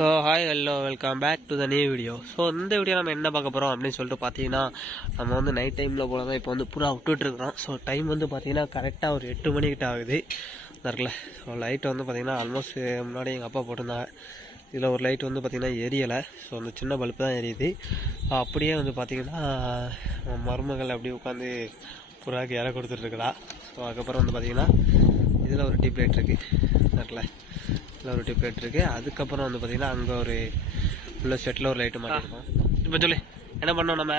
So hi hello welcome back to the new video so இந்த video நம்ம என்ன பார்க்க போகிறோம் அப்படின்னு சொல்லிட்டு பார்த்தீங்கன்னா நம்ம வந்து நைட் டைமில் போல தான் இப்போ வந்து புறா விட்டுட்ருக்குறோம் ஸோ டைம் வந்து பார்த்தீங்கன்னா கரெக்டாக ஒரு எட்டு மணிக்கிட்ட ஆகுது. இந்த இருக்குல்ல. ஸோ லைட் வந்து பார்த்தீங்கன்னா ஆல்மோஸ்ட் முன்னாடி எங்கள் அப்பா போட்டிருந்தாங்க. இதில் ஒரு லைட் வந்து பார்த்தீங்கன்னா எரியலை. ஸோ அந்த சின்ன பல்ப்பு தான் எரியுது. ஸோ அப்படியே வந்து பார்த்தீங்கன்னா மருமகள் அப்படியே உட்காந்து புறாக்கு இற கொடுத்துட்ருக்குறா ஸோ அதுக்கப்புறம் வந்து பார்த்தீங்கன்னா இதில் ஒரு டியூப் லைட் இருக்குது இருக்குல்ல. இதில் ஒரு டியூப் லைட் இருக்குது அதுக்கப்புறம் வந்து பார்த்தீங்கன்னா அங்கே ஒரு உள்ள செட்டில் ஒரு லைட்டு மாட்டிருக்கோம். இப்போ சொல்லு என்ன பண்ணோம் நம்ம?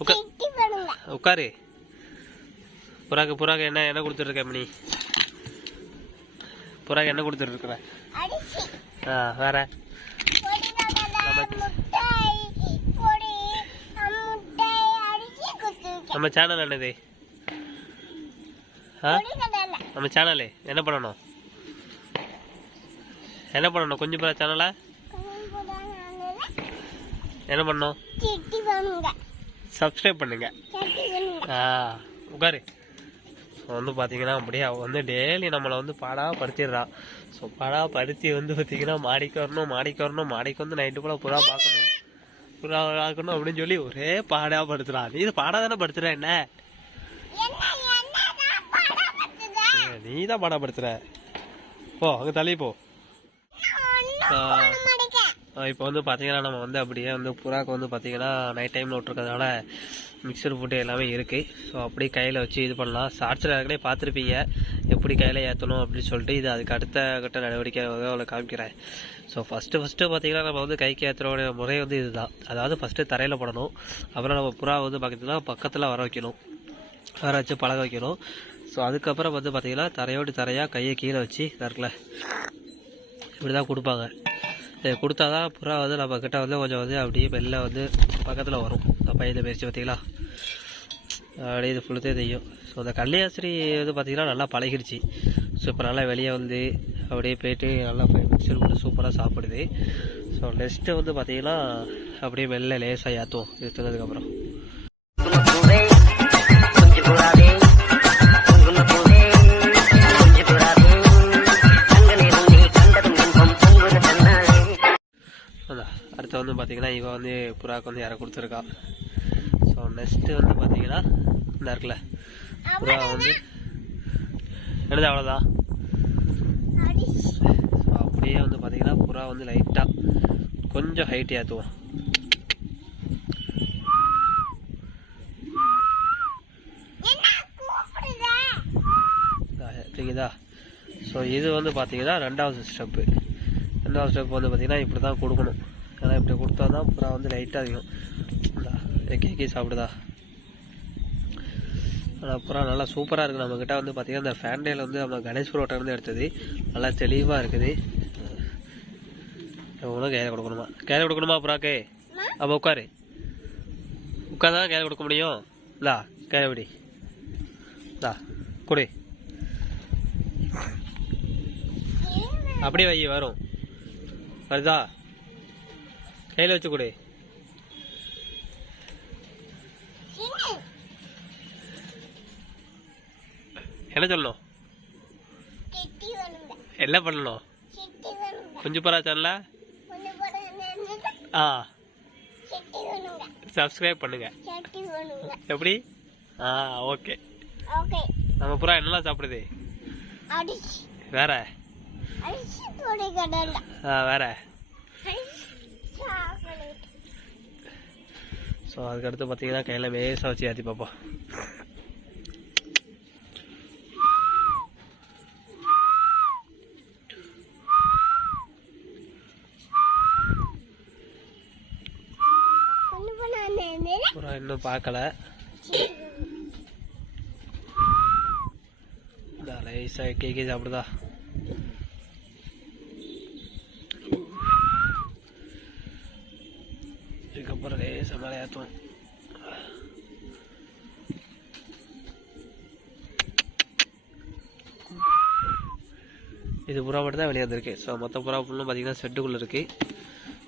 உட்கா உட்காரு புறாக்கு புறாக்கு என்ன என்ன கொடுத்துருக்க மணி? புறாக்கு என்ன கொடுத்துருக்குற ஆ வேற. நம்ம சேனல் என்னது? ஆ? நம்ம சேனலு என்ன பண்ணணும்? என்ன பண்ணணும்? கொஞ்சம் புறா சேனலை என்ன பண்ணணும்? சப்ஸ்கிரைப் பண்ணுங்க. ஆ உட்காரு. வந்து பார்த்தீங்கன்னா அப்படியே அவள் வந்து டெய்லி நம்மளை வந்து பாடா படுத்திடுறா. ஸோ பாடா படுத்தி வந்து பார்த்தீங்கன்னா மாடிக்கு வரணும் மாடிக்கு வரணும் மாடிக்கு வந்து நைட்டு போல புறா பார்க்கணும். புறா பார்க்கணும் அப்படின்னு சொல்லி ஒரே பாடா படுத்துறா. நீ இது பாடா தானே படுத்துற என்ன? நீ தான் பாடா படுத்துற. போ அங்கே தள்ளி போ. இப்போ வந்து பார்த்தீங்கன்னா நம்ம வந்து அப்படியே வந்து புறாக்கு வந்து பார்த்தீங்கன்னா நைட் டைமில் விட்ருக்கறதுனால மிக்சர் ஃபுட்டு எல்லாமே இருக்குது ஸோ அப்படியே கையில் வச்சு இது பண்ணலாம். ஷார்ட்ஸில் ஏற்கனவே பார்த்துருப்பீங்க. எப்படி கையில் ஏற்றணும் அப்படின்னு சொல்லிட்டு இது அதுக்கு அடுத்த கட்ட நடவடிக்கை அவளை காமிக்கிறேன். ஸோ ஃபஸ்ட்டு ஃபஸ்ட்டு பார்த்தீங்கன்னா நம்ம வந்து கைக்கு ஏற்றுறோடைய முறை வந்து இதுதான். அதாவது ஃபஸ்ட்டு தரையில் போடணும். அப்புறம் நம்ம புறா வந்து பார்த்தீங்கன்னா பக்கத்தில் வர வைக்கணும். வர வச்சு பழக வைக்கணும். ஸோ அதுக்கப்புறம் வந்து பார்த்தீங்கன்னா தரையோடு தரையாக கையை கீழே வச்சு இருக்குல்ல இப்படி தான் கொடுப்பாங்க. இதை கொடுத்தா தான் புறா வந்து நம்ம கிட்ட வந்து கொஞ்சம் வந்து அப்படியே மெல்ல வந்து பக்கத்தில் வரும். அந்த பையனை பயிற்சி பார்த்தீங்களா அப்படியே இது ஃபுல்லுத்தே தெரியும். ஸோ அந்த கல்யாசிரி வந்து பார்த்திங்கன்னா நல்லா பழகிடுச்சு. ஸோ இப்போ நல்லா வெளியே வந்து அப்படியே போயிட்டு நல்லா மிக்சர் போட்டு சூப்பராக சாப்பிடுது. ஸோ நெக்ஸ்ட்டு வந்து பார்த்திங்கன்னா அப்படியே மெல்ல லேசாக ஏற்றுவோம் இது அடுத்து வந்து பார்த்தீங்கன்னா இவன் வந்து புறாக்கு வந்து யாரை கொடுத்துருக்கா. ஸோ நெக்ஸ்ட்டு வந்து பார்த்தீங்கன்னா இந்த இருக்குல்ல புறா வந்து என்னது அவ்வளோதான் ஸோ அப்படியே வந்து பார்த்தீங்கன்னா புறா வந்து லைட்டாக கொஞ்சம் ஹைட் ஏற்றுவோம் சரிங்களா ஸோ இது வந்து பார்த்தீங்கன்னா ரெண்டாவது ஸ்டெப்பு ரெண்டாவது ஸ்டெப் வந்து பார்த்தீங்கன்னா இப்படி தான் கொடுக்கணும். ஏன்னா இப்படி கொடுத்தா தான் புறா வந்து லைட்டாக அதிகம். கேக்கி சாப்பிடுதா? ஆனால் புறா நல்லா சூப்பராக இருக்குது நம்மக்கிட்ட வந்து பார்த்தீங்கன்னா இந்த ஃபேண்டேல் வந்து நம்ம கணேஷ் புரோட்டா இருந்து எடுத்தது. நல்லா தெளிவாக இருக்குது. உனக்கு கையில் கொடுக்கணுமா? கையில் கொடுக்கணுமா புறாக்கு? அப்போ உட்காரு. உட்காந்து தான் கையில் கொடுக்க முடியும். இந்தா கையில் விடி இந்தா கொடு. அப்படியே வை வரும். வருதா? கையில் வச்சு கொடு. என்ன சொல்லணும்? என்ன பண்ணணும்? குஞ்சு பரா சேனல ஆ. சப்ஸ்கிரைப் பண்ணுங்க. எப்படி? ஆ ஓகே நம்ம புறா என்னெல்லாம் சாப்பிடுது? வேற? ஆ வேற. ஸோ அதுக்கடுத்து பார்த்தீங்கன்னா கையில் மேசாக வச்சு ஏற்றி பார்ப்போம் அப்புறம் இன்னும் பார்க்கல ரைஸாக கேக்கி சாப்பிடுதா இதுக்கப்புறம் லேசாக மேலே இது புறா மட்டும் தான் வெளியாந்துருக்கு ஸோ மொத்த புறா ஃபுல்லும் பார்த்திங்கன்னா செட்டுக்குள்ளே இருக்குது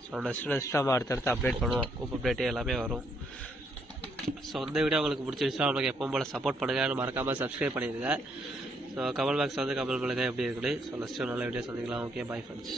ஸோ நெக்ஸ்ட் நெக்ஸ்ட் நம்ம அடுத்தடுத்து அப்டேட் பண்ணுவோம். குப் அப்டேட்டு எல்லாமே வரும். ஸோ இந்த வீடியோ உங்களுக்கு பிடிச்சிருச்சா உங்களுக்கு எப்பவும் போல் சப்போர்ட் பண்ணுங்கள் மறக்காமல் சப்ஸ்கிரைப் பண்ணிடுங்க. ஸோ கமல் பாக்ஸ் வந்து கமல் பண்ணுங்கள் எப்படி இருக்குது ஸோ நெக்ஸ்ட்டு நல்ல வீடியோ சந்திக்கலாம். Okay bye friends